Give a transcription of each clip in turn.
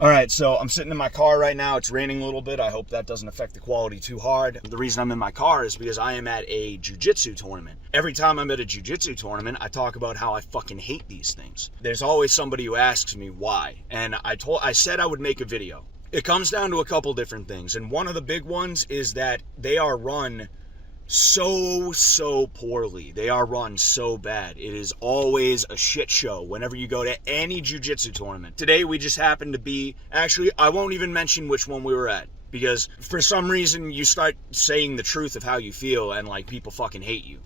All right, so I'm sitting in my car right now. It's raining a little bit. I hope that doesn't affect the quality too hard. The reason I'm in my car is because I am at a Jiu Jitsu tournament. Every time I'm at a Jiu Jitsu tournament, I talk about how I fucking hate these things. There's always somebody who asks me why, and I said I would make a video. It comes down to a couple different things, and one of the big ones is that they are run so poorly. They are run so bad. It is always a shit show whenever you go to any jiu-jitsu tournament. Today we just happened to be, actually I won't even mention which one we were at, because for some reason you start saying the truth of how you feel and like people fucking hate you.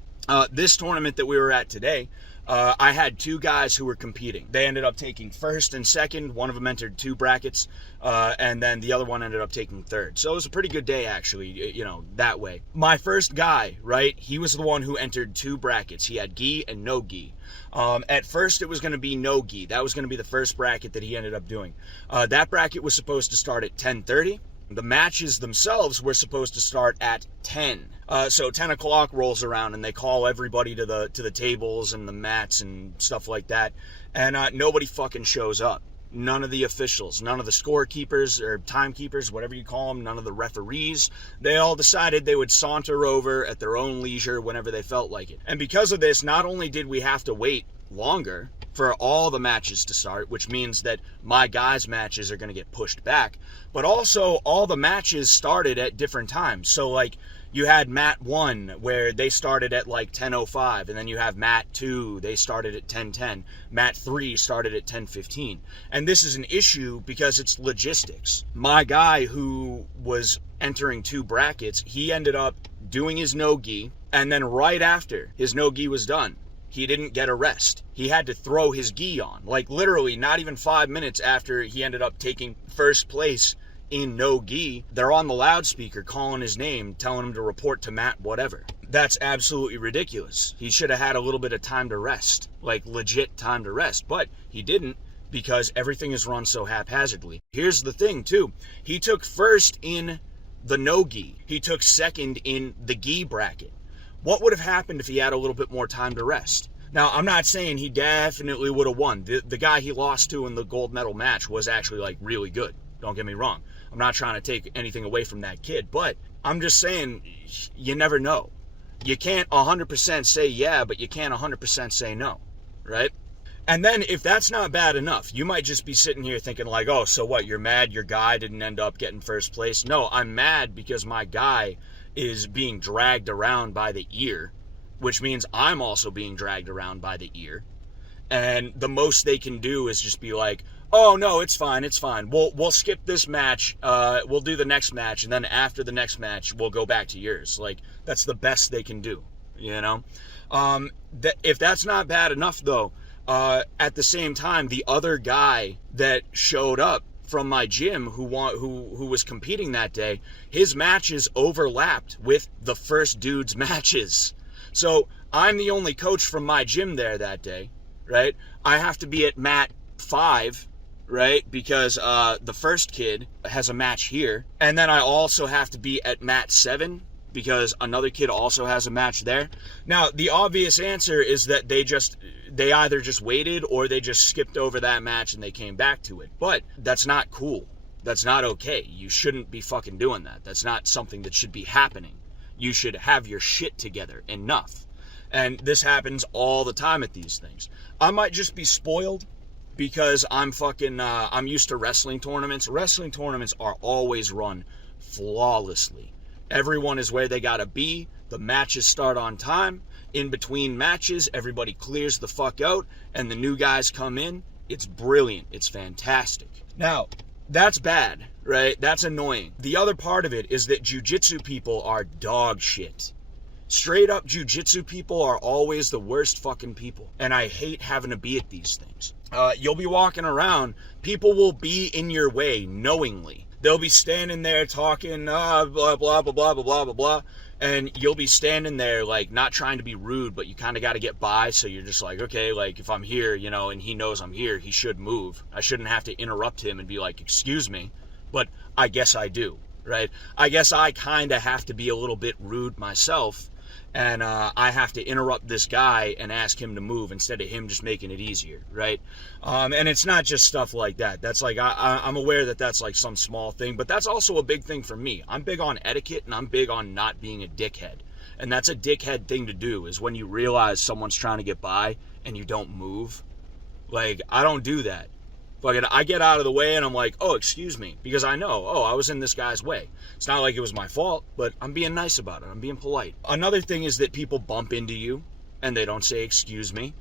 This tournament that we were at today, I had two guys who were competing. They ended up taking first and second. One of them entered 2 brackets, and then the other one ended up taking third. So it was a pretty good day, actually, you know, that way. My first guy, right, he was the one who entered 2 brackets. He had gi and no gi. At first, it was going to be no gi. That was going to be the first bracket that he ended up doing. That bracket was supposed to start at 10:30. The matches themselves were supposed to start at 10. So 10 o'clock rolls around and they call everybody to the tables and the mats and stuff like that. And nobody fucking shows up. None of the officials, none of the scorekeepers or timekeepers, whatever you call them, none of the referees. They all decided they would saunter over at their own leisure whenever they felt like it. And because of this, not only did we have to wait longer for all the matches to start, which means that my guys' matches are going to get pushed back, but also all the matches started at different times. So like you had mat 1 where they started at like 10:05, and then you have mat 2, they started at 10:10, mat 3 started at 10:15. And this is an issue because it's logistics. My guy who was entering 2 brackets, he ended up doing his no-gi, and then right after his no-gi was done, he didn't get a rest. He had to throw his gi on. Like literally not even 5 minutes after he ended up taking first place in no gi, they're on the loudspeaker calling his name, telling him to report to mat whatever. That's absolutely ridiculous. He should have had a little bit of time to rest, like legit time to rest, but he didn't because everything is run so haphazardly. Here's the thing too. He took first in the no gi. He took second in the gi bracket. What would have happened if he had a little bit more time to rest? Now, I'm not saying he definitely would have won. The guy he lost to in the gold medal match was actually like really good. Don't get me wrong. I'm not trying to take anything away from that kid, but I'm just saying you never know. You can't 100% say yeah, but you can't 100% say no, right? And then if that's not bad enough, you might just be sitting here thinking like, oh, so what, you're mad your guy didn't end up getting first place? No, I'm mad because my guy is being dragged around by the ear, which means I'm also being dragged around by the ear. And the most they can do is just be like, oh no, it's fine. We'll skip this match. We'll do the next match, and then after the next match, we'll go back to yours. Like, that's the best they can do, you know? If that's not bad enough, though, at the same time, the other guy that showed up from my gym who was competing that day, his matches overlapped with the first dude's matches. So I'm the only coach from my gym there that day, right? I have to be at mat 5, right? Because the first kid has a match here. And then I also have to be at mat 7 because another kid also has a match there. Now, the obvious answer is that they either just waited or they just skipped over that match and they came back to it. But that's not cool. That's not okay. You shouldn't be fucking doing that. That's not something that should be happening. You should have your shit together enough. And this happens all the time at these things. I might just be spoiled because I'm used to wrestling tournaments. Wrestling tournaments are always run flawlessly. Everyone is where they gotta be. The matches start on time. In between matches, everybody clears the fuck out, and the new guys come in. It's brilliant. It's fantastic. Now, that's bad, right? That's annoying. The other part of it is that jiu-jitsu people are dog shit. Straight up jiu-jitsu people are always the worst fucking people. And I hate having to be at these things. You'll be walking around, people will be in your way knowingly. They'll be standing there talking, blah, blah, blah, blah, blah, blah, blah, blah. And you'll be standing there, like, not trying to be rude, but you kind of got to get by. So you're just like, okay, like, if I'm here, you know, and he knows I'm here, he should move. I shouldn't have to interrupt him and be like, excuse me. But I guess I do, right? I guess I kind of have to be a little bit rude myself and I have to interrupt this guy and ask him to move instead of him just making it easier, right? And it's not just stuff like that. That's like, I'm aware that that's like some small thing, but that's also a big thing for me. I'm big on etiquette, and I'm big on not being a dickhead. And that's a dickhead thing to do, is when you realize someone's trying to get by and you don't move. Like, I don't do that. Fucking, I get out of the way and I'm like, oh, excuse me, because I know, oh, I was in this guy's way. It's not like it was my fault, but I'm being nice about it. I'm being polite. Another thing is that people bump into you and they don't say excuse me.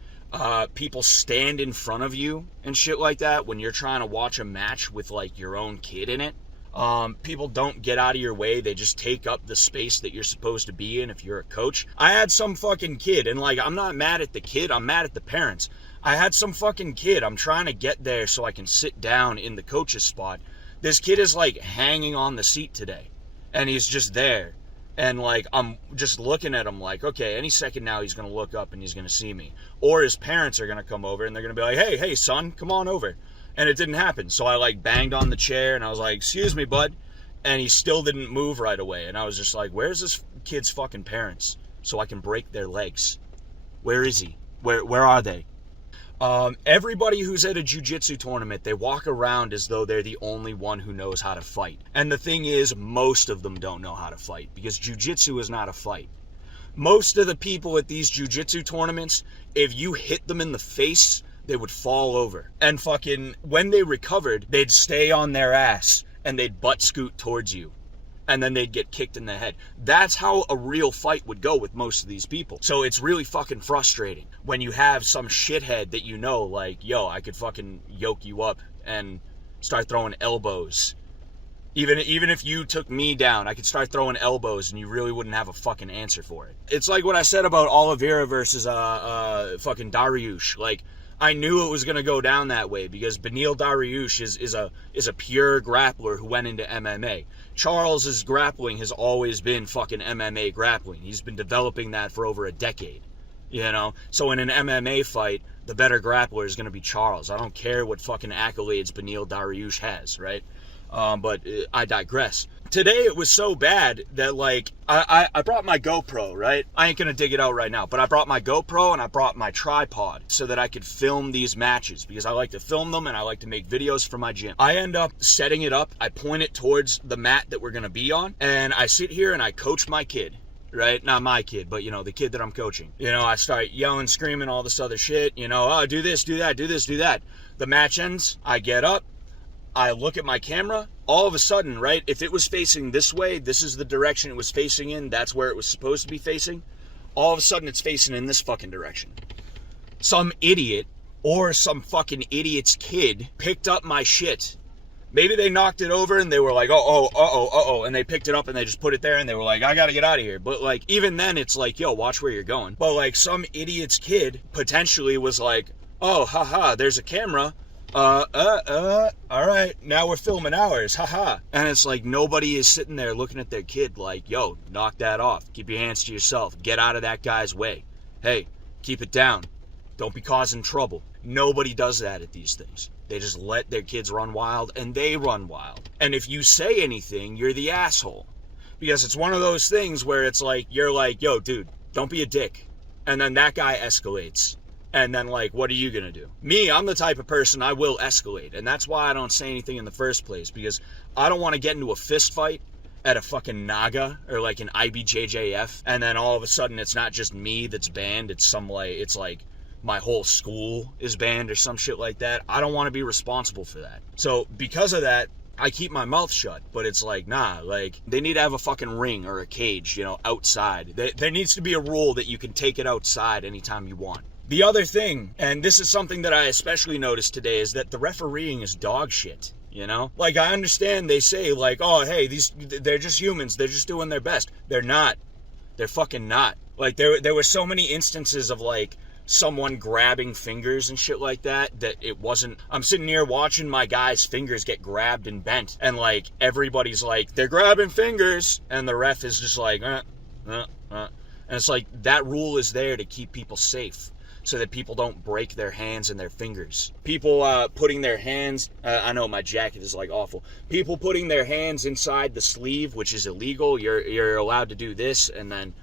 People stand in front of you and shit like that when you're trying to watch a match with like your own kid in it. People don't get out of your way. They just take up the space that you're supposed to be in if you're a coach. I had some fucking kid, and like, I'm not mad at the kid, I'm mad at the parents. I had some fucking kid, I'm trying to get there so I can sit down in the coach's spot. This kid is like hanging on the seat today, and he's just there. And like, I'm just looking at him like, okay, any second now he's going to look up and he's going to see me. Or his parents are going to come over and they're going to be like, hey, son, come on over. And it didn't happen. So I like banged on the chair and I was like, excuse me, bud. And he still didn't move right away. And I was just like, where's this kid's fucking parents so I can break their legs? Where is he? Where are they? Everybody who's at a jiu-jitsu tournament, they walk around as though they're the only one who knows how to fight. And the thing is, most of them don't know how to fight, because jiu-jitsu is not a fight. Most of the people at these jiu-jitsu tournaments, if you hit them in the face, they would fall over. And fucking, when they recovered, they'd stay on their ass and they'd butt scoot towards you. And then they'd get kicked in the head. That's how a real fight would go with most of these people. So it's really fucking frustrating when you have some shithead that you know, like, yo, I could fucking yoke you up and start throwing elbows. Even if you took me down, I could start throwing elbows and you really wouldn't have a fucking answer for it. It's like what I said about Oliveira versus fucking Dariush. Like, I knew it was going to go down that way because Beneil Dariush is a pure grappler who went into MMA. Charles's grappling has always been fucking MMA grappling. He's been developing that for over a decade, you know? So in an MMA fight, the better grappler is going to be Charles. I don't care what fucking accolades Beneil Dariush has, right? But I digress. Today it was so bad that like I brought my GoPro, right? I ain't gonna dig it out right now, but I brought my GoPro and I brought my tripod so that I could film these matches because I like to film them and I like to make videos for my gym. I end up setting it up, I point it towards the mat that we're gonna be on, and I sit here and I coach my kid. Right? Not my kid, but, you know, the kid that I'm coaching. You know, I start yelling, screaming, all this other shit. You know, oh, do this, do that, do this, do that. The match ends, I get up, I look at my camera, all of a sudden, right, if it was facing this way, this is the direction it was facing in, that's where it was supposed to be facing, all of a sudden it's facing in this fucking direction. Some idiot, or some fucking idiot's kid, picked up my shit. Maybe they knocked it over and they were like, uh-oh, and they picked it up and they just put it there and they were like, I gotta get out of here. But like, even then it's like, yo, watch where you're going. But like, some idiot's kid potentially was like, oh, haha, there's a camera. All right, now we're filming ours, haha. And it's like, nobody is sitting there looking at their kid like, yo, knock that off. Keep your hands to yourself. Get out of that guy's way. Hey, keep it down. Don't be causing trouble. Nobody does that at these things. They just let their kids run wild, and they run wild. And if you say anything, you're the asshole. Because it's one of those things where it's like, you're like, yo, dude, don't be a dick. And then that guy escalates. And then, like, what are you going to do? Me, I'm the type of person, I will escalate. And that's why I don't say anything in the first place. Because I don't want to get into a fist fight at a fucking Naga or, like, an IBJJF. And then all of a sudden, it's not just me that's banned. It's like my whole school is banned or some shit like that. I don't want to be responsible for that. So, because of that, I keep my mouth shut. But it's like, nah, like, they need to have a fucking ring or a cage, you know, outside. There needs to be a rule that you can take it outside anytime you want. The other thing, and this is something that I especially noticed today, is that the refereeing is dog shit, you know? Like, I understand they say, like, oh, hey, they're just humans, they're just doing their best. They're not. They're fucking not. Like, there were so many instances of, like, someone grabbing fingers and shit like that it wasn't. I'm sitting here watching my guy's fingers get grabbed and bent, and, like, everybody's like, they're grabbing fingers, and the ref is just like, And it's like, that rule is there to keep people safe, so that people don't break their hands and their fingers. People putting their hands, I know my jacket is like awful. People putting their hands inside the sleeve, which is illegal. You're allowed to do this, and then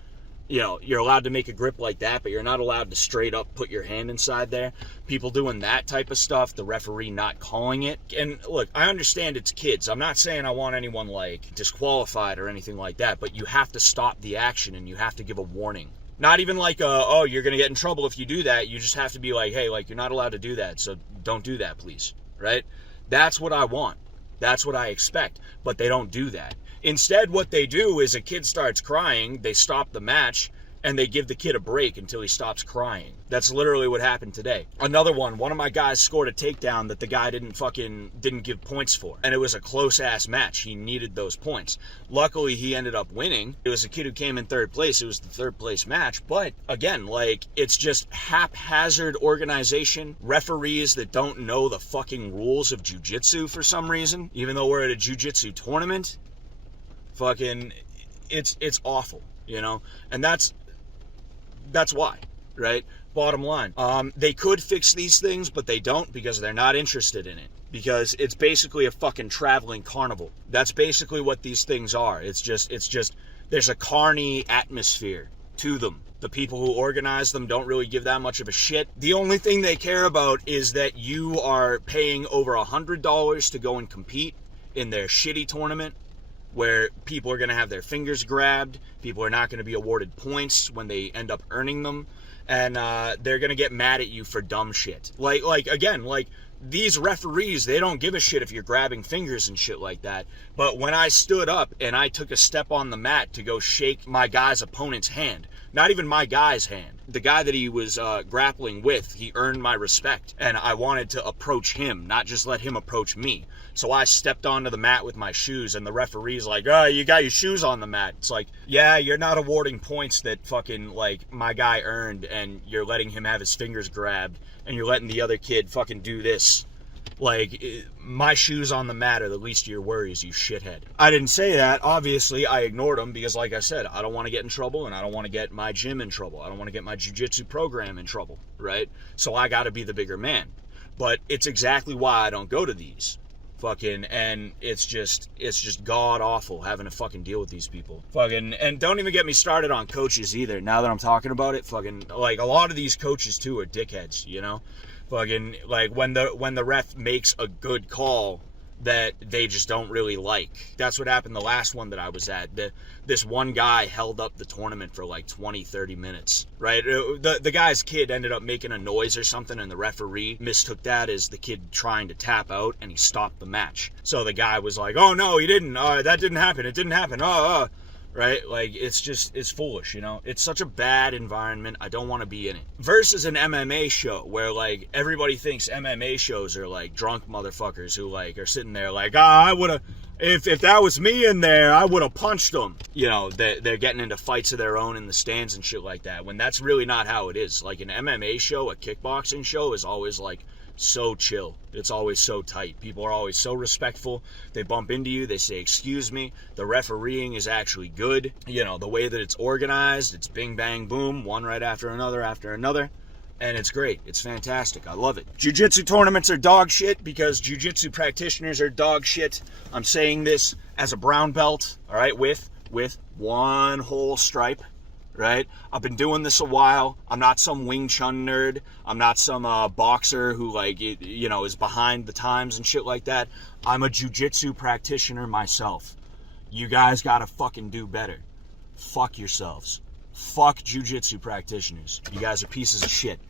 You know, you're allowed to make a grip like that, but you're not allowed to straight up put your hand inside there. People doing that type of stuff, the referee not calling it. And look, I understand it's kids. I'm not saying I want anyone like disqualified or anything like that, but you have to stop the action and you have to give a warning. Not even like, oh, you're going to get in trouble if you do that. You just have to be like, hey, like, you're not allowed to do that, so don't do that, please, right? That's what I want. That's what I expect, but they don't do that. Instead, what they do is a kid starts crying, they stop the match, and they give the kid a break until he stops crying. That's literally what happened today. Another one of my guys scored a takedown that the guy didn't give points for. And it was a close-ass match. He needed those points. Luckily, he ended up winning. It was a kid who came in third place. It was the third place match. But again, like, it's just haphazard organization. Referees that don't know the fucking rules of jiu-jitsu for some reason. Even though we're at a jiu-jitsu tournament. Fucking, it's awful, you know? And that's why, right? Bottom line. They could fix these things, but they don't because they're not interested in it. Because it's basically a fucking traveling carnival. That's basically what these things are. It's just, there's a carny atmosphere to them. The people who organize them don't really give that much of a shit. The only thing they care about is that you are paying over $100 to go and compete in their shitty tournament, where people are going to have their fingers grabbed, people are not going to be awarded points when they end up earning them, and they're going to get mad at you for dumb shit. Like these referees, they don't give a shit if you're grabbing fingers and shit like that. But when I stood up and I took a step on the mat to go shake my guy's opponent's hand, not even my guy's hand, the guy that he was grappling with, he earned my respect. And I wanted to approach him, not just let him approach me. So I stepped onto the mat with my shoes, and the referee's like, oh, you got your shoes on the mat. It's like, yeah, you're not awarding points that fucking, like, my guy earned, and you're letting him have his fingers grabbed, and you're letting the other kid fucking do this. Like, my shoes on the mat are the least of your worries, you shithead. I didn't say that. Obviously, I ignored him because, like I said, I don't want to get in trouble, and I don't want to get my gym in trouble. I don't want to get my jiu-jitsu program in trouble, right? So I got to be the bigger man. But it's exactly why I don't go to these. Fucking, and it's just god awful having to fucking deal with these people. Fucking, and don't even get me started on coaches either. Now that I'm talking about it, fucking, like, a lot of these coaches too are dickheads, you know? Fucking, like, when the ref makes a good call that they just don't really like. That's what happened the last one that I was at. This one guy held up the tournament for like 20-30 minutes, right? The guy's kid ended up making a noise or something, and the referee mistook that as the kid trying to tap out, and he stopped the match. So the guy was like, oh no, he didn't, that didn't happen, it didn't happen, right? Like, it's foolish, you know? It's such a bad environment. I don't want to be in it. Versus an MMA show where, like, everybody thinks MMA shows are, like, drunk motherfuckers who, like, are sitting there like, I would have, if that was me in there, I would have punched them. You know, they're getting into fights of their own in the stands and shit like that, when that's really not how it is. Like, an MMA show, a kickboxing show is always, like, so chill. It's always so tight. People are always so respectful. They bump into you, they say excuse me. The refereeing is actually good. You know, the way that it's organized, it's bing bang boom, one right after another, and it's great. It's fantastic. I love it. Jiu-jitsu tournaments are dog shit because jiu-jitsu practitioners are dog shit. I'm saying this as a brown belt, all right, with one whole stripe. Right? I've been doing this a while. I'm not some Wing Chun nerd. I'm not some boxer who, like, you know, is behind the times and shit like that. I'm a jiu-jitsu practitioner myself. You guys gotta fucking do better. Fuck yourselves. Fuck jiu-jitsu practitioners. You guys are pieces of shit.